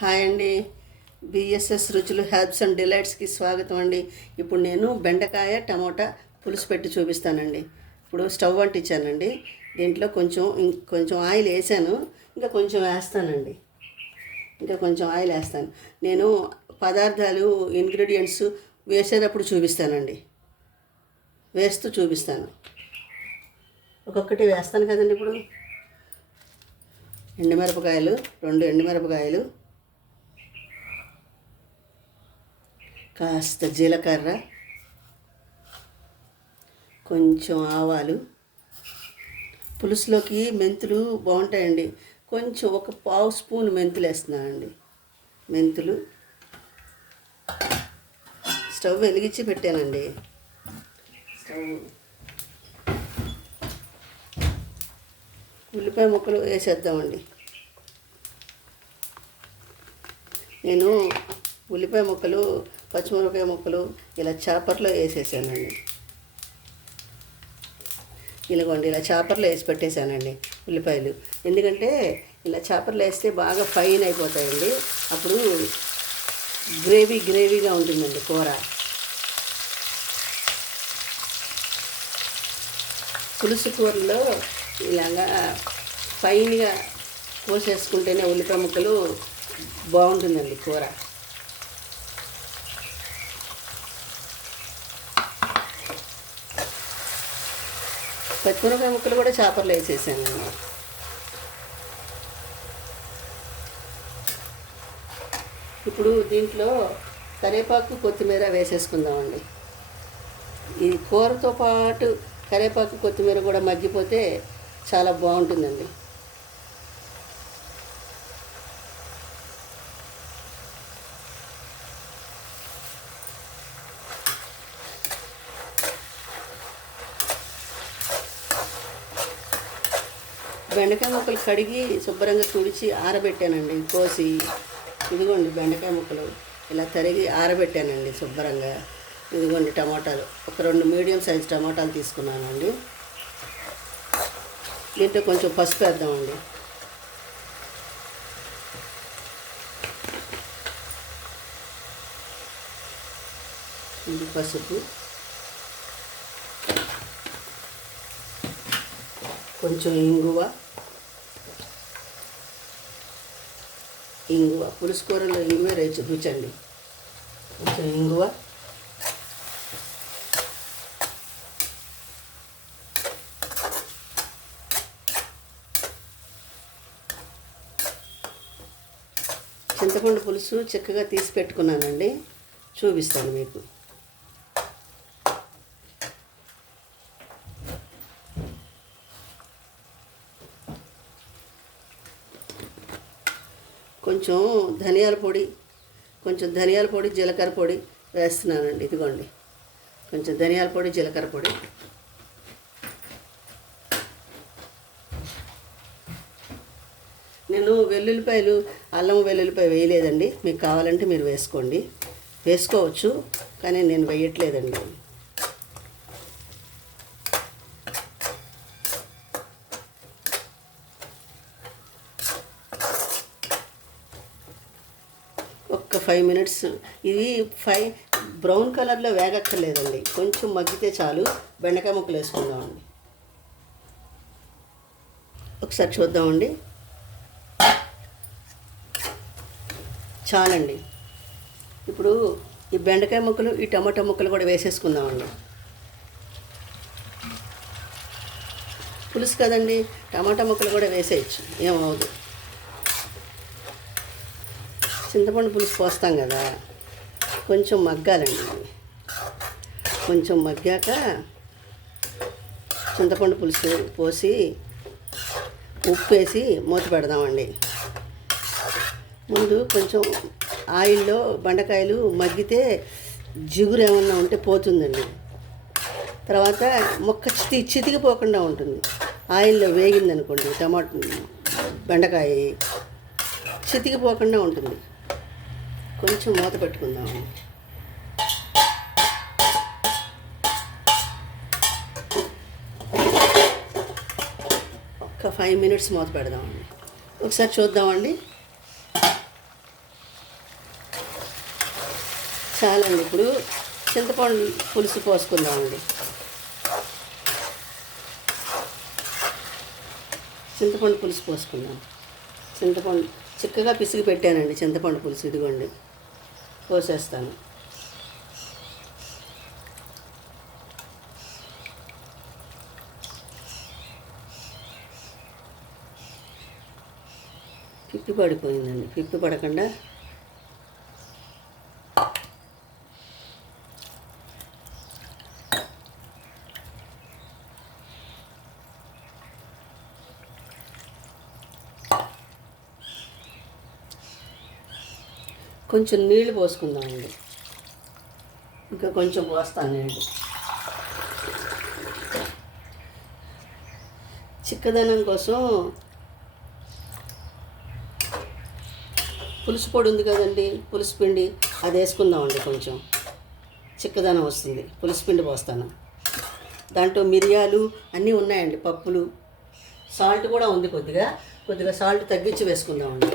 Hi అండి. BSS రుచులు herbs and డిలైట్స్కి స్వాగతం అండి. ఇప్పుడు నేను బెండకాయ టమోటా పులుసు పెట్టి చూపిస్తానండి. ఇప్పుడు స్టవ్ అంటించానండి. దీంట్లో కొంచెం ఆయిల్ వేసాను, ఇంకా కొంచెం వేస్తానండి. ఆయిల్ వేస్తాను. నేను పదార్థాలు ఇంగ్రీడియంట్స్ వేసేటప్పుడు చూపిస్తానండి, వేస్తూ చూపిస్తాను. ఒక్కొక్కటి వేస్తాను కదండి. ఇప్పుడు ఎండుమిరపకాయలు, 2 ఎండుమిరపకాయలు, కాస్త జీలకర్ర, కొంచెం ఆవాలు. పులుసులోకి మెంతులు బాగుంటాయండి. కొంచెం ఒక 1/2 స్పూన్ మెంతులు వేస్తున్నానండి. మెంతులు స్టవ్ వెలిగించి పెట్టానండి. ఉల్లిపాయ ముక్కలు వేసేద్దామండి. నేను ఉల్లిపాయ ముక్కలు, పచ్చిమిరపకాయ ముక్కలు ఇలా చాపర్లో వేసేసానండి. ఇలాగోండి, ఇలా చాపర్లో వేసి పెట్టేశానండి ఉల్లిపాయలు. ఎందుకంటే ఇలా చాపర్లో వేస్తే బాగా ఫైన్ అయిపోతాయండి. అప్పుడు గ్రేవీగా ఉంటుందండి కూర. పులుసు కూరలో ఇలాగా ఫైన్గా కోసేసుకుంటేనే ఉల్లిపాయ ముక్కలు బాగుంటుందండి కూర. పచ్చిమిరపకాయ ముక్కలు కూడా చాపర్లో వేసేసాను. ఇప్పుడు దీంట్లో కరివేపాకు, కొత్తిమీర వేసేసుకుందామండి. ఈ కూరతో పాటు కరివేపాకు, కొత్తిమీర కూడా మగ్గిపోతే చాలా బాగుంటుందండి. బెండకాయ ముక్కలు కడిగి శుభ్రంగా తుడిచి ఆరబెట్టానండి, కోసి. ఇదిగోండి బెండకాయ ముక్కలు ఇలా తరిగి ఆరబెట్టానండి శుభ్రంగా. ఇదిగోండి టమాటాలు, ఒక 2 మీడియం సైజ్ టమాటాలు తీసుకున్నానండి. దీంట్లో కొంచెం పసుపు వేద్దామండి. ఇది పసుపు, కొంచెం ఇంగువ. పులుసు కూరలో ఇంగువ రుచండి. కొంచెం ఇంగువ, చింతపండు పులుసు చక్కగా తీసి పెట్టుకున్నానండి, చూపిస్తాను మీకు. కొంచెం ధనియాల పొడి, జీలకర్ర పొడి వేస్తున్నానండి. ఇదిగోండి కొంచెం ధనియాల పొడి, జీలకర్ర పొడి. నేను అల్లం వెల్లుల్లిపాయ వేయలేదండి. మీకు కావాలంటే మీరు వేసుకోవచ్చు, కానీ నేను వేయట్లేదండి. ఒక 5 మినిట్స్ ఇది బ్రౌన్ కలర్లో వేగక్కర్లేదండి, కొంచెం మగ్గితే చాలు. బెండకాయ ముక్కలు వేసుకుందామండి. ఒకసారి చూద్దామండి. చాలండి. ఇప్పుడు ఈ బెండకాయ ముక్కలు, ఈ టమాటా ముక్కలు కూడా వేసేసుకుందామండి. పులుసు కదండి, టమాటా ముక్కలు కూడా వేసేయచ్చు, ఏమవుదు. చింతపండు పులుసు పోస్తాం కదా, కొంచెం మగ్గాలండి. కొంచెం మగ్గాక చింతపండు పులుసు పోసి ఉప్పు వేసి మూత పెడదామండి. ముందు కొంచెం ఆయిల్లో బెండకాయలు మగ్గితే జిగురు ఏమన్నా ఉంటే పోతుందండి. తర్వాత ముక్క చితికిపోకుండా ఉంటుంది. ఆయిల్లో వేగిందనుకోండి బెండకాయ చితికిపోకుండా ఉంటుంది. కొంచెం మూత పెట్టుకుందాము. ఒక 5 మినిట్స్ మూత పెడదామండి. ఒకసారి చూద్దామండి. చాలండి. ఇప్పుడు చింతపండు పులుసు పోసుకుందామండి. చింతపండు పులుసు పోసుకుందాం. చింతపండు చిక్కగా పిసికి పెట్టానండి. చింతపండు పులుసు ఇదిగోండి, పోసేస్తాను. పిప్పి పడిపోయిందండి. పిప్పి పడకుండా కొంచెం నీళ్ళు పోసుకుందామండి. ఇంకా కొంచెం పోస్తాను నీళ్ళు. చిక్కదనం కోసం పులుసు పొడి ఉంది కదండి, పులుసు పిండి, అది వేసుకుందామండి. కొంచెం చిక్కదనం వస్తుంది. పులుసు పిండి పోస్తాను. దాంట్లో మిరియాలు అన్నీ ఉన్నాయండి, పప్పులు, సాల్ట్ కూడా ఉంది. కొద్దిగా సాల్ట్ తగ్గించి వేసుకుందామండి.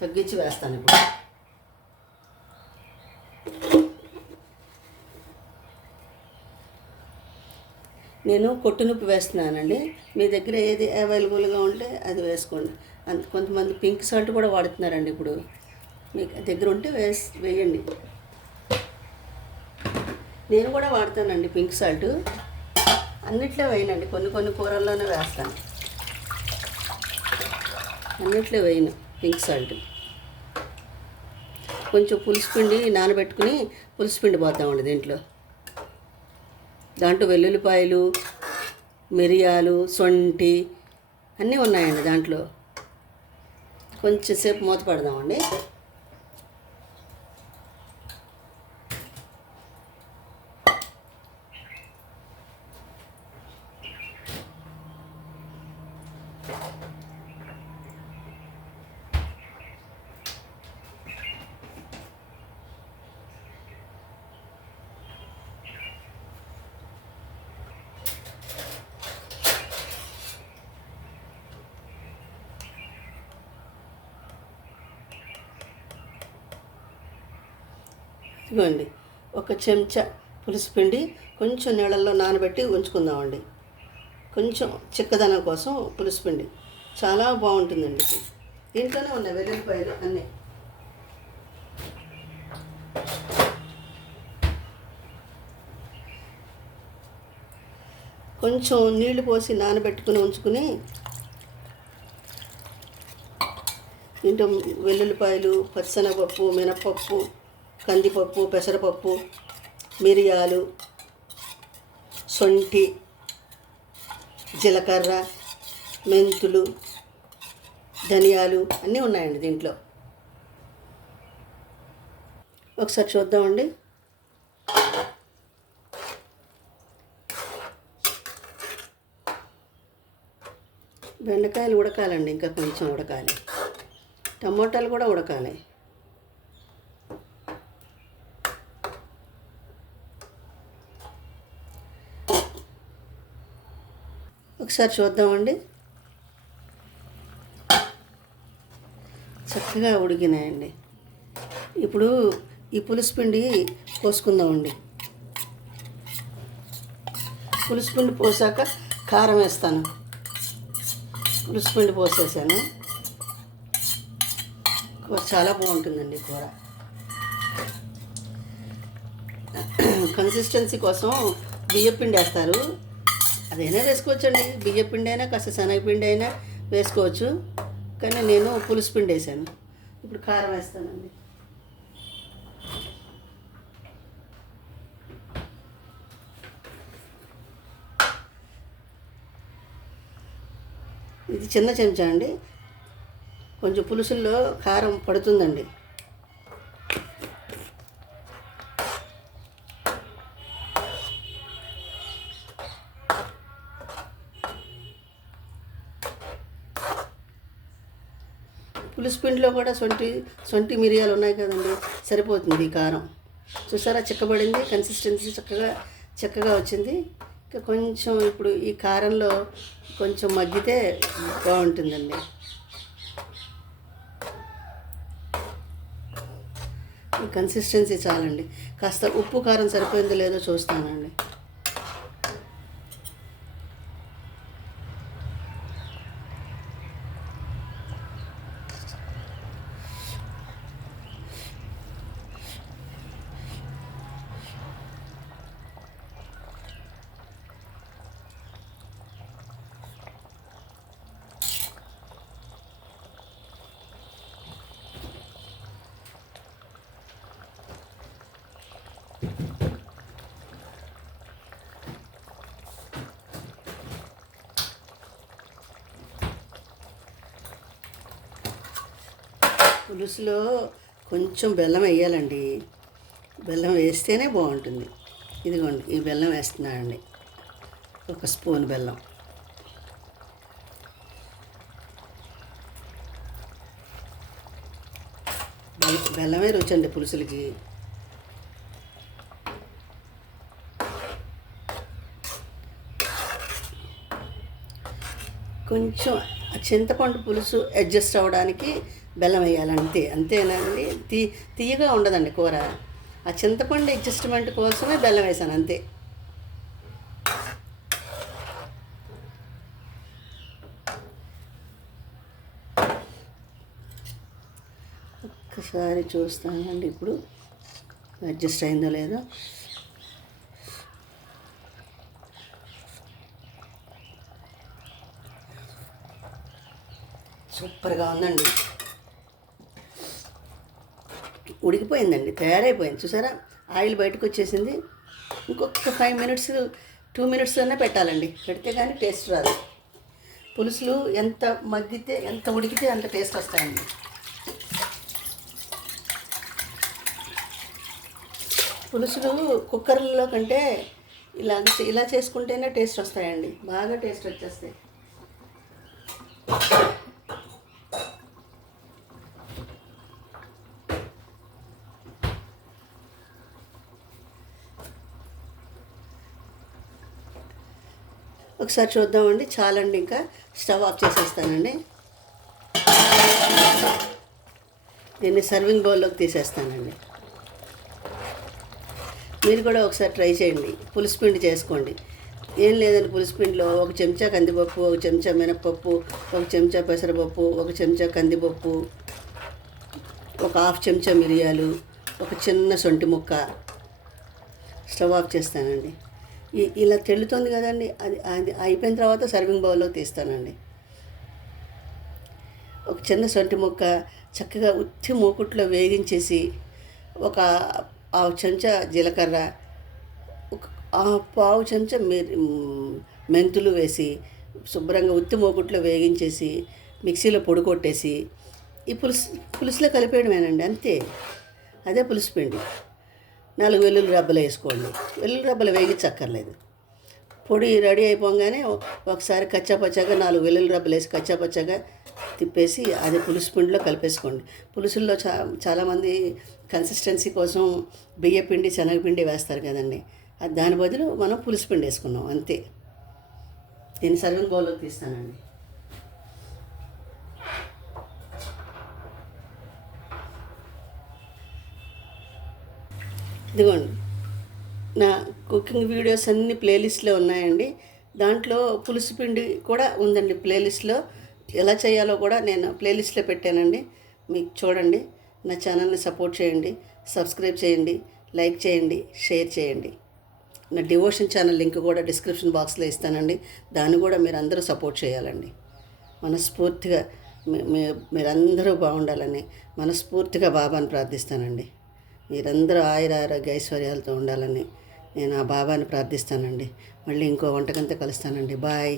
తగ్గించి వేస్తాను ఇప్పుడు. నేను కొట్టునుప్పు వేస్తున్నానండి. మీ దగ్గర ఏది అవైలబుల్గా ఉంటే అది వేసుకోండి. కొంతమంది పింక్ సాల్ట్ కూడా వాడుతున్నారండి. ఇప్పుడు మీకు దగ్గర ఉంటే వేయండి. నేను కూడా వాడతానండి పింక్ సాల్ట్. అన్నిట్లో వేయనండి, కొన్ని కూరల్లోనే వేస్తాను. అన్నిట్లో వేయను పింక్ సాల్ట్. కొంచెం పులుసు పిండి నానబెట్టుకుని పులుసు పిండి పోతామండి దాంట్లో వెల్లుల్లిపాయలు, మిరియాలు, సొంటి అన్నీ ఉన్నాయండి. దాంట్లో కొంచెం సేపు మూత పెడదామండి. ఇదిగోండి, ఒక చెంచా పులుసు పిండి కొంచెం నీళ్ళల్లో నానబెట్టి ఉంచుకుందామండి. కొంచెం చిక్కదనం కోసం పులుసు పిండి చాలా బాగుంటుందండి. దీంట్లోనే ఉన్నాయి వెల్లుల్లిపాయలు అన్నీ. కొంచెం నీళ్లు పోసి నానబెట్టుకుని ఉంచుకుని దీంట్లో వెల్లుల్లిపాయలు, పచ్చిశనగపప్పు, మినపప్పు, కందిపప్పు, పెసరపప్పు, మిరియాలు, సొంటి, జీలకర్ర, మెంతులు, ధనియాలు అన్నీ ఉన్నాయండి దీంట్లో. ఒకసారి చూద్దామండి. బెండకాయలు ఉడకాలండి, ఇంకా కొంచెం ఉడకాలి. టమోటాలు కూడా ఉడకాలి. ఒకసారి చూద్దామండి. చక్కగా ఉడికినాయండి. ఇప్పుడు ఈ పులుసు పిండి పోసుకుందామండి. పులుసు పిండి పోసాక కారం వేస్తాను. పులుసు పిండి పోసేసాను. కూర చాలా బాగుంటుందండి. కూర కన్సిస్టెన్సీ కోసం బియ్యపిండి వేస్తారు. అదైనా వేసుకోవచ్చండి. బియ్యపిండి అయినా కాస్త శనగపిండి అయినా వేసుకోవచ్చు. కానీ నేను పులుసు పిండి వేసాను. ఇప్పుడు కారం వేస్తానండి. ఇది చిన్న చెంచా అండి. కొంచెం పులుసుల్లో కారం పడుతుందండి. పులుసు పిండిలో కూడా సొంటి మిరియాలు ఉన్నాయి కదండి, సరిపోతుంది ఈ కారం. చూసారా, చిక్కబడింది. కన్సిస్టెన్సీ చక్కగా వచ్చింది. ఇంకా కొంచెం ఇప్పుడు ఈ కారంలో కొంచెం మగ్గితే బాగుంటుందండి. ఈ కన్సిస్టెన్సీ చాలండి. కాస్త ఉప్పు కారం సరిపోయిందో లేదో చూస్తానండి. పులుసులో కొంచెం బెల్లం వేయాలండి. బెల్లం వేస్తేనే బాగుంటుంది. ఇదిగోండి, ఈ బెల్లం వేస్తున్నానండి, 1 స్పూన్ బెల్లం. బెల్లమే రుచి అండి పులుసులకి. కొంచెం చింతపండు పులుసు అడ్జస్ట్ అవ్వడానికి బెల్లం వేయాలి, అంతేనండి. తీయగా ఉండదండి కూర. ఆ చింతపండు అడ్జస్ట్మెంట్ కోసమే బెల్లం వేసాను, అంతే. ఒక్కసారి చూస్తానండి ఇప్పుడు అడ్జస్ట్ అయిందో లేదో. సూపర్గా ఉందండి, ఉడికిపోయిందండి, తయారైపోయింది. చూసారా, ఆయిల్ బయటకు వచ్చేసింది. ఇంకొక 5 మినిట్స్ 2 మినిట్స్లోనే పెట్టాలండి, పెడితే కానీ టేస్ట్ రాదు. పులుసులు ఎంత మగ్గితే ఎంత ఉడికితే అంత టేస్ట్ వస్తాయండి. పులుసులు కుక్కర్లో కంటే ఇలా చేసుకుంటేనే టేస్ట్ వస్తాయండి, బాగా టేస్ట్ వచ్చేస్తాయి. ఒకసారి చూద్దామండి. చాలండి, ఇంకా స్టవ్ ఆఫ్ చేసేస్తానండి. దీన్ని సర్వింగ్ బౌల్లోకి తీసేస్తానండి. మీరు కూడా ఒకసారి ట్రై చేయండి, పులుసు పిండి చేసుకోండి. ఏం లేదండి, పులుసు పిండిలో 1 చెంచా కందిపప్పు, 1 చెంచా మినప్పప్పు, 1 చెంచా పెసరపప్పు, 1 చెంచా కందిపప్పు, 1/2 చెంచా మిరియాలు, 1 చిన్న సొంటి ముక్క. స్టవ్ ఆఫ్ చేస్తానండి. ఇలా తెల్లుతుంది కదండి, అది అయిపోయిన తర్వాత సర్వింగ్ బౌల్లో తీస్తానండి. 1 చిన్న సొంటి ముక్క చక్కగా ఉత్తి మూకుట్లో వేగించేసి, 1/2 చెంచా జీలకర్ర, 1/2 చెంచా మెంతులు వేసి శుభ్రంగా ఉత్తి మూకుట్లో వేగించేసి మిక్సీలో పొడి కొట్టేసి ఈ పులుసులో కలిపేయడమేనండి, అంతే. అదే పులుసు పిండి. 4 వెల్లుల్లి రబ్బలు వేసుకోండి. వెల్లుల్లి రబ్బలు వేగించక్కర్లేదు. పొడి రెడీ అయిపోగానే ఒకసారి కచ్చాపచ్చాగా 4 వెల్లుల్లి రబ్బలు వేసి కచ్చాపచ్చాగా తిప్పేసి అది పులుసు పిండిలో కలిపేసుకోండి. పులుసుల్లో చాలామంది కన్సిస్టెన్సీ కోసం బియ్యపిండి, శనగపిండి వేస్తారు కదండి. అది దాని బదులు మనం పులుసు పిండి వేసుకున్నాం, అంతే. దీన్ని సర్వింగ్ బౌల్లోకి తీస్తానండి. ఇదిగోండి, నా కుకింగ్ వీడియోస్ అన్ని ప్లేలిస్ట్లో ఉన్నాయండి. దాంట్లో పులుసు పిండి కూడా ఉందండి ప్లేలిస్ట్లో. ఎలా చేయాలో కూడా నేను ప్లేలిస్ట్లో పెట్టానండి, మీకు చూడండి. నా ఛానల్ని సపోర్ట్ చేయండి, సబ్స్క్రైబ్ చేయండి, లైక్ చేయండి, షేర్ చేయండి. నా డివోషన్ ఛానల్ లింక్ కూడా డిస్క్రిప్షన్ బాక్స్లో ఇస్తానండి, దాన్ని కూడా మీరు అందరూ సపోర్ట్ చేయాలండి. మనస్ఫూర్తిగా మీరందరూ బాగుండాలని మనస్ఫూర్తిగా బాబాని ప్రార్థిస్తానండి. మీరందరూ ఆయురారోగ్య ఐశ్వర్యాలతో ఉండాలని నేను ఆ బాబాని ప్రార్థిస్తానండి. మళ్ళీ ఇంకో వంటకంతో కలుస్తానండి. బాయ్.